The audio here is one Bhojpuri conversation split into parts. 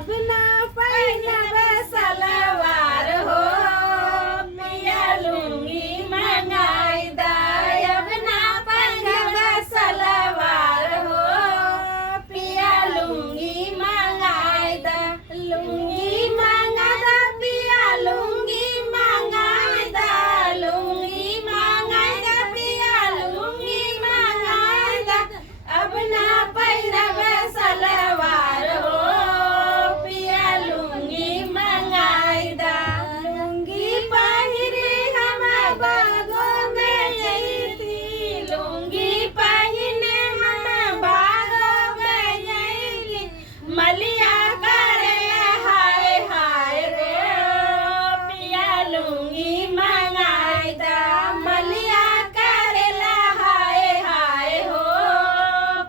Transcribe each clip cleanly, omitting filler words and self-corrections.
अब ना पहिनब सलवार हो पिया लुंगी मंगाई दा। अब ना पहिनब सलवार हो पिया लुंगी मंगाई दा। लुंगी मंगा दा पिया लुंगी मंगाई दा। लुंगी मंगाई दा पिया लुंगी मंगाई दा। अब ना पहिनब सलवार हो पिया लुंगी मंगाई दा। लुंगी पहिरे हम बागो में गई थी। लुंगी पहिने हम बागो में गई थी। मलिया करे हाय हाय रे पिया लुंगी मंगाई दा। मलिया करे हाय हाय हो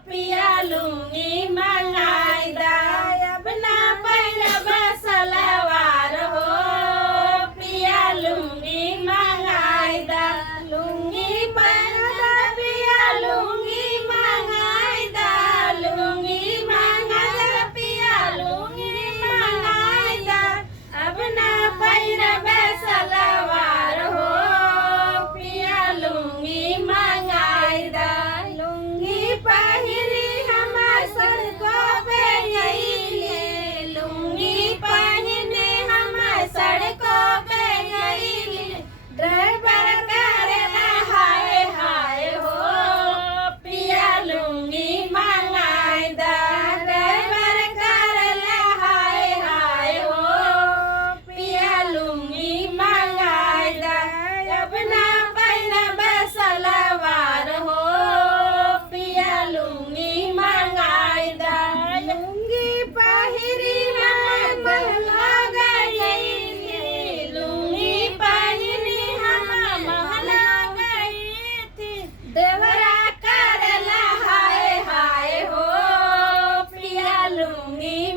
पिया लुंगी मंगाई दा। अब ना पहिनब सलवार हो पिया लुंगी मंगाई दा। लुंगी पहिनब पिया लुंगी मंगाई दा। लुंगी मंगा दा पिया लुंगी मंगाई दा। अब ना पहिनब सलवार हो पिया लुंगी मंगाई दा। लुंगी पहिरी हम सड़कों पे गईले। लुंगी पहिने हम सड़कों पे गईले। ड्राइवर करेला हाय हाय हो पिया लुंगी मंगाई दा। ड्राइवर करेला हाय हाय हो पिया लुंगी मंगाई दा। अब ना पहिनब सलवार हो पिया लुंगी मंगाई दा। लुंगी पहिरी हम महला गईली। लुंगी पहिरी हम महला गई थी। देवरा करेला हाय हाय हो पिया लुंगी